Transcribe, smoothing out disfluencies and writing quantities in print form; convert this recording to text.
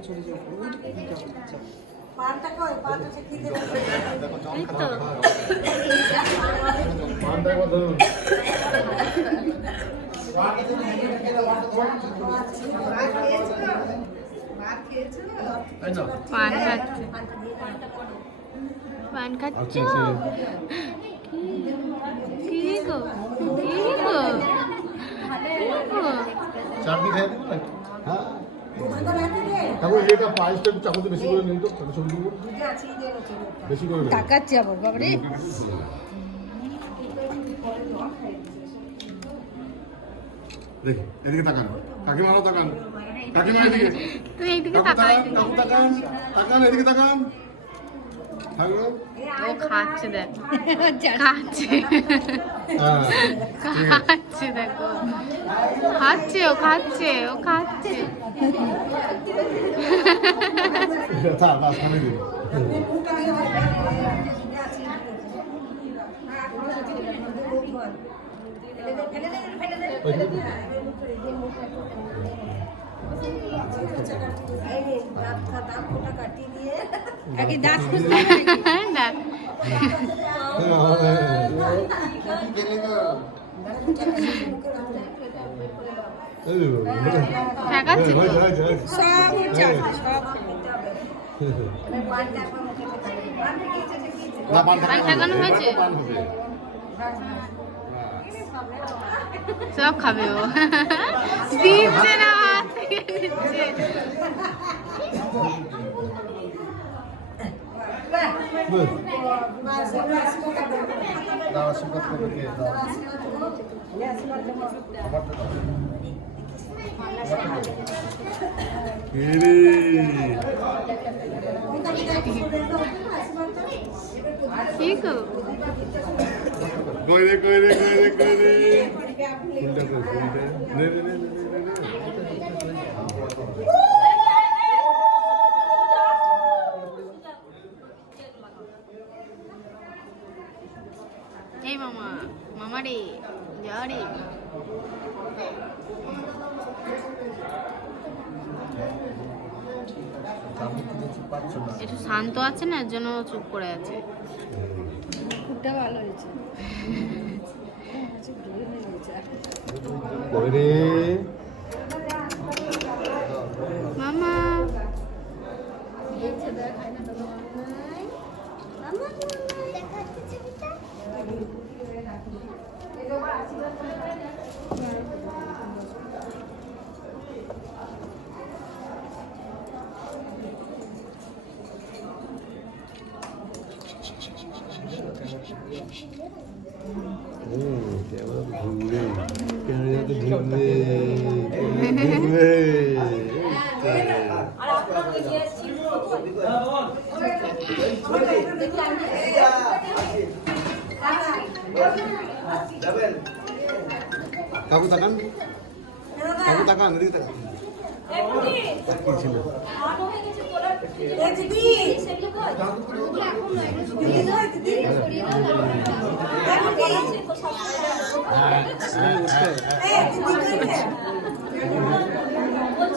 চলে যাও পানটা কই পানটা ঠিক দিয়ে এই তো পানটা কত ধরুন পান খাচ্ছে পান খাচ্ছ কি গো কি গো চাটনি খাই হ্যাঁ তারপর এটা পায়েসটা চাকুতে বেশি করে নিন তো তাহলে ছবি দেবো বেশি করে নেন। তাকাচ্ছি আবার বাবারে দেখি এদিকে তাকান কাকিমারও তাকান কাকিমা এদিকে তুই এইদিকে কাকু তাকাই তাকান কাকু তাকান তাকান এদিকে তাকান থাকলো ও খাচ্ছে দেখ খাচ্ছে হ্যাঁ খাচ্ছে দেখো খাচ্ছে ও খাচ্ছে ও খাচ্ছে থাক বাস খানে দিন কাকি দাঁত না ঠেকাচ্ছে তো সব সব না পান পান ঠেকানো হয়েছে পান হবে সব খাবে ও দিচ্ছে না হাত থেকে দিচ্ছে দাও আশীর্বাদ করবে কে দাও কি গো কইরে কইরে কইরে কইরে কোনটা কইছে নে নে নে এই মামা মামা রে যা রে একটু শান্ত আছে না এর জন্য চুপ করে আছে খুবটা ভালো হয়েছে কইরে মামা ক্যামেরা তো ঘুরবে ক্যামেরা তো ঘুরবে ঘুরবে কাকু তাকান কাকু তাকান এদিকে তাকান কি ছিল দিদি